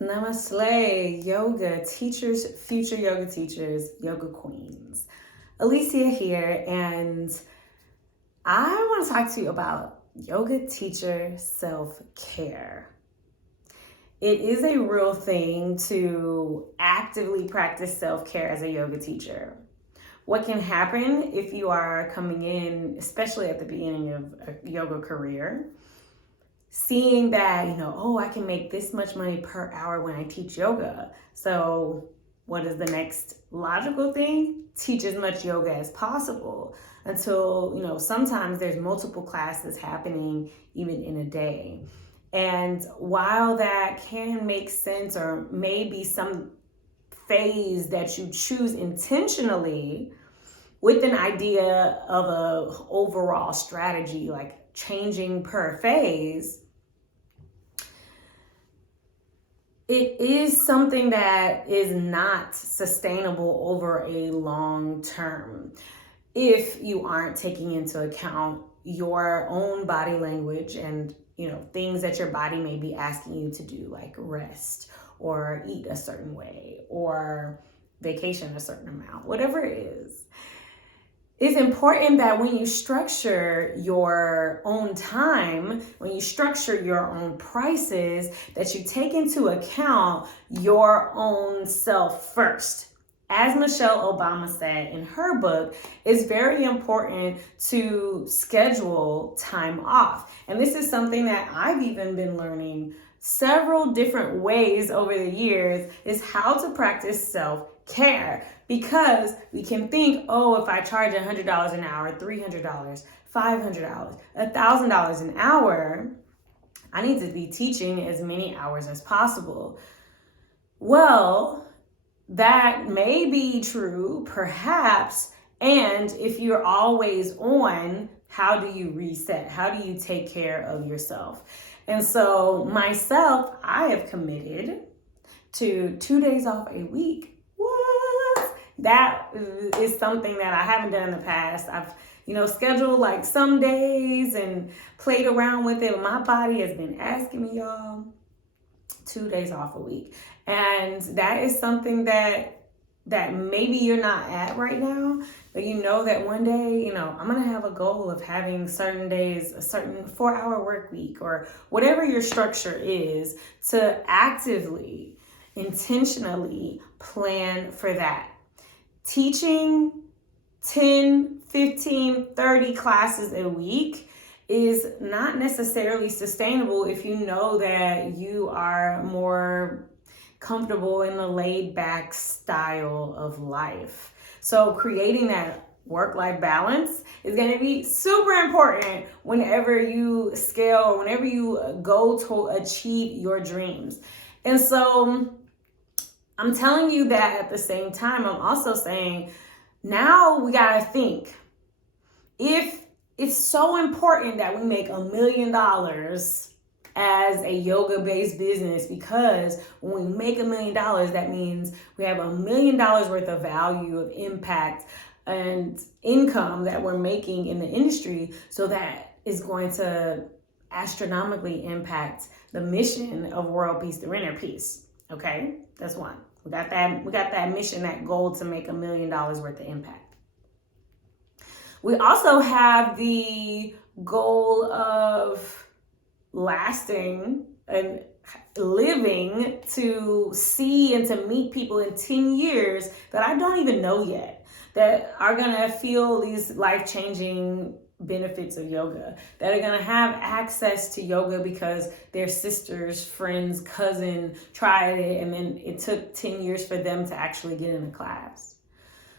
Namaste, yoga teachers, future yoga teachers, yoga queens. Alicia here, and I want to talk to you about yoga teacher self-care. It is a real thing to actively practice self-care as a yoga teacher. What can happen if you are coming in, especially at the beginning of a yoga career, seeing that, I can make this much money per hour when I teach yoga. So what is the next logical thing? Teach as much yoga as possible until, sometimes there's multiple classes happening even in a day. And while that can make sense, or maybe some phase that you choose intentionally with an idea of a overall strategy, like changing per phase, it is something that is not sustainable over a long term if you aren't taking into account your own body language and things that your body may be asking you to do, like rest or eat a certain way or vacation a certain amount, whatever it is. It's important that when you structure your own time, when you structure your own prices, that you take into account your own self first. As Michelle Obama said in her book, it's very important to schedule time off. And this is something that I've even been learning several different ways over the years, is how to practice self-care. Because we can think, if I charge $100 an hour, $300, $500, $1,000 an hour, I need to be teaching as many hours as possible. Well, that may be true, perhaps. And if you're always on, how do you reset? How do you take care of yourself? And so myself, I have committed to 2 days off a week. What? That is something that I haven't done in the past. I've, scheduled like some days and played around with it. My body has been asking me, y'all, 2 days off a week. And that is something that maybe you're not at right now, but that one day, I'm going to have a goal of having certain days, a certain 4-hour work week, or whatever your structure is, to actively, intentionally plan for that. Teaching 10, 15, 30 classes a week is not necessarily sustainable if you know that you are more comfortable in the laid back style of life. So creating that work-life balance is going to be super important whenever you scale, whenever you go to achieve your dreams. And so I'm telling you that at the same time, I'm also saying, now we got to think, if it's so important that we make $1 million as a yoga-based business, because when we make $1 million, that means we have $1 million worth of value, of impact and income that we're making in the industry. So that is going to astronomically impact the mission of world peace through inner peace. Okay, that's one. We got that mission, that goal to make $1 million worth of impact. We also have the goal of lasting and living to see and to meet people in 10 years that I don't even know yet, that are going to feel these life-changing benefits of yoga, that are going to have access to yoga because their sisters, friends, cousin tried it, and then it took 10 years for them to actually get in the class.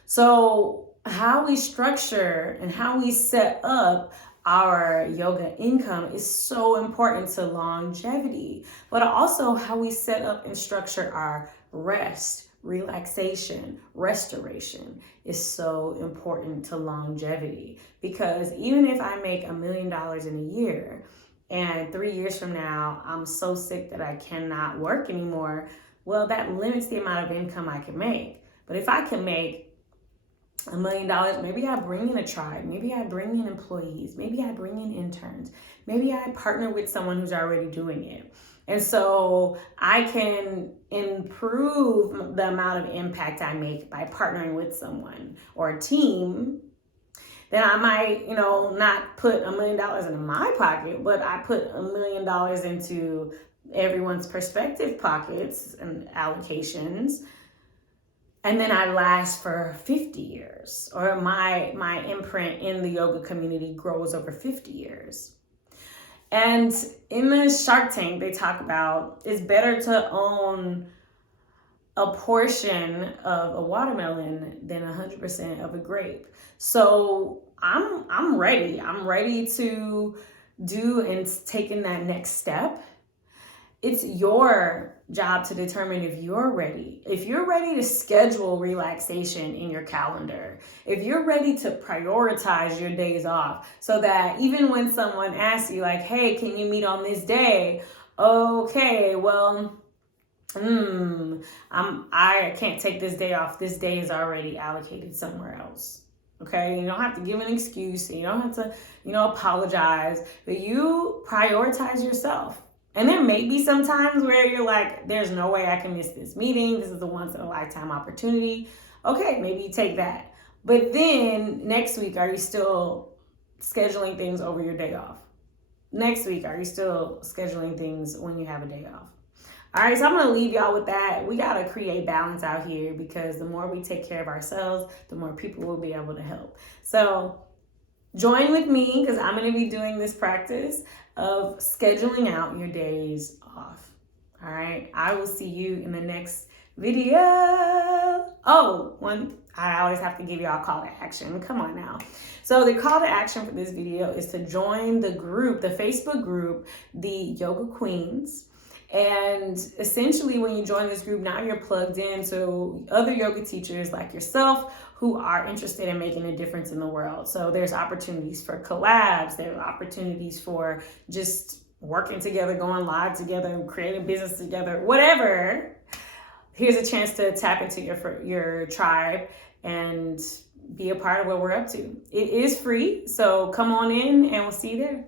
So how we structure and how we set up our yoga income is so important to longevity, but also how we set up and structure our rest, relaxation, restoration is so important to longevity. Because even if I make $1 million in a year and 3 years from now I'm so sick that I cannot work anymore, well, that limits the amount of income I can make. But if I can make $1 million, maybe I bring in a tribe, maybe I bring in employees, maybe I bring in interns, maybe I partner with someone who's already doing it. And so I can improve the amount of impact I make by partnering with someone or a team. Then I might, not put $1 million in my pocket, but I put $1 million into everyone's perspective pockets and allocations. And then I last for 50 years, or my imprint in the yoga community grows over 50 years. And in the Shark Tank, they talk about it's better to own a portion of a watermelon than 100% of a grape. So I'm ready. I'm ready to do and taking that next step. It's your job to determine if you're ready. If you're ready to schedule relaxation in your calendar, if you're ready to prioritize your days off so that even when someone asks you like, hey, can you meet on this day? Okay, well, I can't take this day off. This day is already allocated somewhere else. Okay, you don't have to give an excuse. You don't have to, apologize. But you prioritize yourself. And there may be some times where you're like, there's no way I can miss this meeting. This is a once in a lifetime opportunity. Okay, maybe you take that. But then next week, are you still scheduling things over your day off? Next week, are you still scheduling things when you have a day off? All right, so I'm going to leave y'all with that. We got to create balance out here because the more we take care of ourselves, the more people will be able to help. So join with me because I'm going to be doing this practice of scheduling out your days off. All right, I will see you in the next video. Oh, I always have to give y'all a call to action. Come on now. So the call to action for this video is to join the group, the Facebook group, the Yoga Queens. And essentially when you join this group, now you're plugged in to other yoga teachers like yourself who are interested in making a difference in the world. So there's opportunities for collabs, there are opportunities for just working together, going live together, creating business together, whatever. Here's a chance to tap into your tribe and be a part of what we're up to. It is free, so come on in and we'll see you there.